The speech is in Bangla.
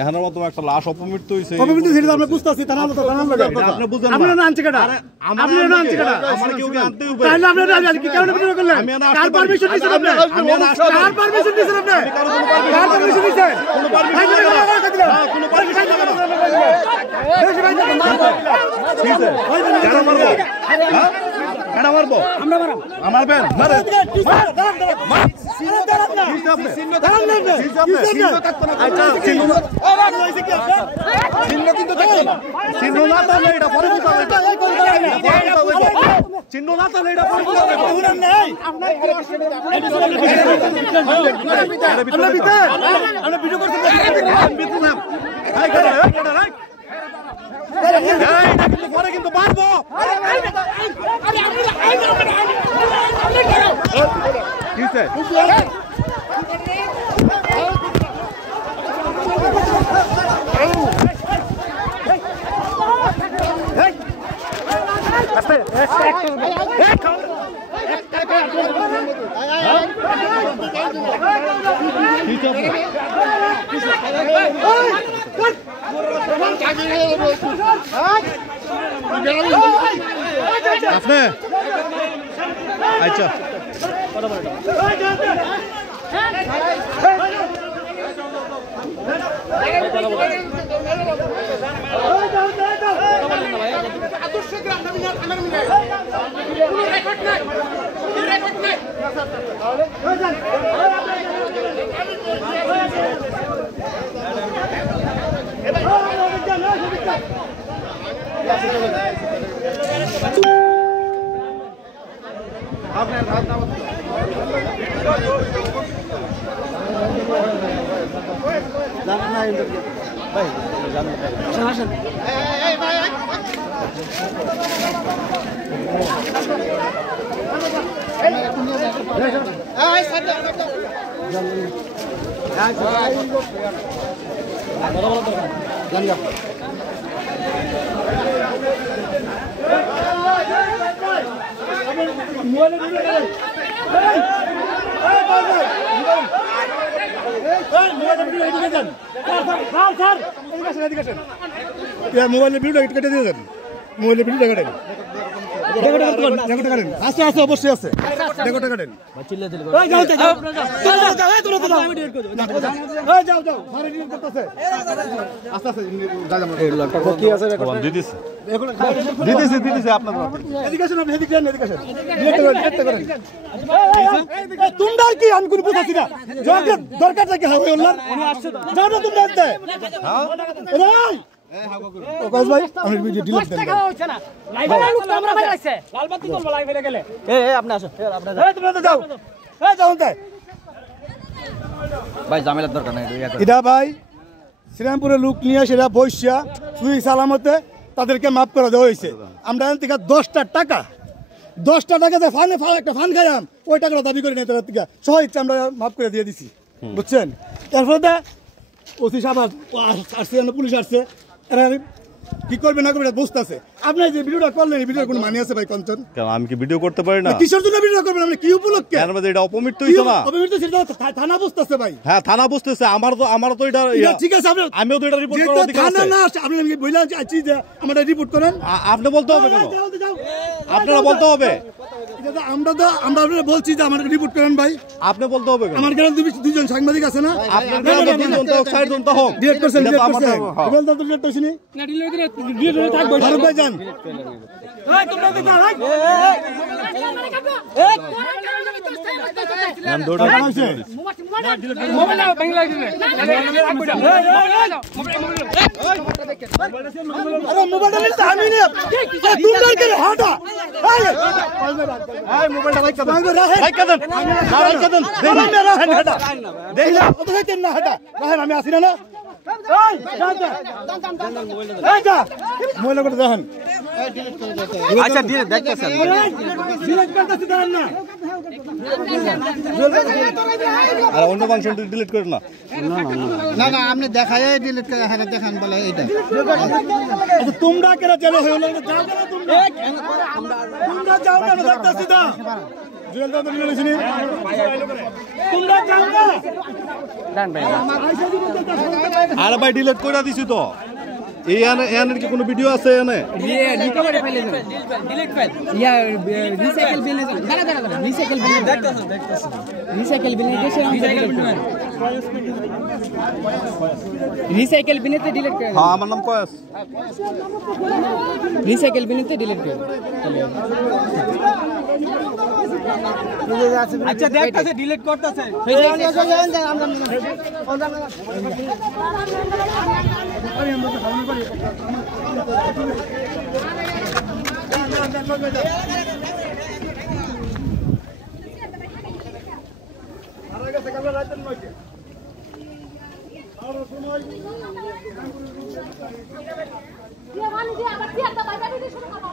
এখানের মতো একটা লাশ অপমৃত্যু হইছে। অপমৃত্যু সেটা আমরা বুঝতাছি তারা মতো তারা লাগে। আপনি বুঝেন না। আপনারা আনছে কেডা? আপনারা আনছে কেডা? আমার কেউ আনতে হবে। তাহলে আপনারা আজ কি কেন ভিডিও করলেন? কার পারমিশন দিছেন আপনি? কার পারমিশন দিছেন আপনি? কার পারমিশন দিছেন? কোনো পারমিশন না। কোনো পারমিশন না। বেশি ভাই ঠিক আছে। কেন মারবো? হ্যাঁ? কেন মারবো? আমরা মারব। আমার বেন মারে। মার। দাঁড়ান না। দাঁড়ান না। আচ্ছা চিহ্ন না। চিহ্ন কিন্তু দেখেন। চিহ্ন না তাহলে এটা পরে বুঝাবে। চিহ্ন না তাহলে এটা পরে বুঝাবে। বুঝেন নাই। আমরা ভিডিও করতে হাই কাটা কাটা রাখ। পরে কিন্তু মারবো। কি হইছে? আপনি আচ্ছা মোবাইলের ভিডিও কেটে দিয়ে দেন। মোবাইলের ভিডিও কাটেন। আছে আছে অবশ্যই আছে। রেকর্ড কাটেন। যাও যাও যাও যাও সারে ডিলিট করতেছে। আস্তে আস্তে কি আছে রেকর্ড দিতেছে। দিতেছে আপনাদের। এডুকেশন আপনি এদিকে যান এদিকে আসেন। ডিলিট করেন। তোমরা কি আমি কোন বুঝাছি না। দরকার থাকে হাওয়া আল্লাহ। উনি আসছে যাও না তোমরা আসতে। হ্যাঁ এই ওকাজ ভাই আমি ভিডিও ডিলিট দেন। দেখা হচ্ছে না। লাইভে লোক তো আমরা বাইরে আছে। লালবাতি করব লাইভে গেলে। আপনি আসো। আপনি যাও। তোমরা তো যাও। যাও তাই। ভাই ঝামেলার দরকার নাই। এটা ভাই শ্রীরামপুরের লোক নিয়ে সেটা বৈশ্যা সুই সালামতে তাদেরকে মাফ করে দেওয়া হয়েছে। আমরা এখান থেকে 10টা টাকা ফানে একটা ফান খাইলাম ওই টাকাটা দাবি করে নিয়ে তাদের থেকে সহ ইচ্ছা আমরা মাফ করে দিয়ে দিছি। বুঝছেন? এরপরে ওসি সাহেব আসছে পুলিশ আসছে এরা কি করবে না করবে বুঝতেছে। আপনি যে ভিডিওটা করলেন এই ভিডিওর কোনো মানে আছে ভাই কঞ্চন? আমি কি ভিডিও করতে পারি না? কিসের জন্য ভিডিও করবেন আপনি? কি উপলক্ষে? এটা অপমৃত্যু হইছে না? অপমৃত্যু সেটা থানা বুঝতেছে ভাই। হ্যাঁ থানা বুঝতেছে। আমার তো এটা ঠিক আছে আমিও তো এটা রিপোর্ট করার অধিকার আছে। থানা না আপনি বললেন আছি যে আমরা রিপোর্ট করেন। আপনি বলতে হবে কেন? আপনারা বলতে হবে। আমরা আপনারা বলছি যে আমাদের রিপোর্ট করেন ভাই। আপনি বলতে হবে কেন? আমার গ্রামে দুজন সাংবাদিক আছে না? আপনারা দুজন তো সাইড জন তো হোক। ডিলেট করছেন ডিলেট তো ডিলেট করছিনি না ডিলেট থাকবে ফারুক ভাই জান। এই তোমরা তো যাও নাম দৌড় আছে মোবাইল বাংলা দিলে আরে মোবাইলটা নিতে আমি না তোমরা কে হাঁটা এই মোবাইলটা রাখ দেন রাখ দেন মেরা হাঁটা দেখলা তো হইতেন না হাঁটা রাখেন আমি আসি না এই যা মোবাইলটা করে দেখেন। আচ্ছা ডিলেট দেখতেছেন ডিলেট করতেছি দাঁড়ান না আর অন্য ফাংশন ডিলিট করেন না। না না আপনি দেখায় ডিলিট করে হারে দেখান বলে এইটা তোমরা কেন জেলে হয়ে যাও না তোমরা যাও না দেখতেছি না জুয়েল দাদা নিয়ে নিয়েছিনি আরে ভাই ডিলিট করে দিছি তো এই এনের কি কোনো ভিডিও আছে এনে রিকভারি ফাইল ডিলিট ফাইল ইয়া রিসাইকেল বিল দাঁড়া রিসাইকেল বিল দেখতেছ রিসাইকেল বিল দেশে রিসাইকেল বিলতে ডিলিট করে হ্যাঁ আমার নাম কয়াস রিসাইকেল বিলতে ডিলিট করে আচ্ছা দেখতেছে ডিলিট করতেছে ये वाली जी आবার কি একটা বাইরে দিতে শুরু করব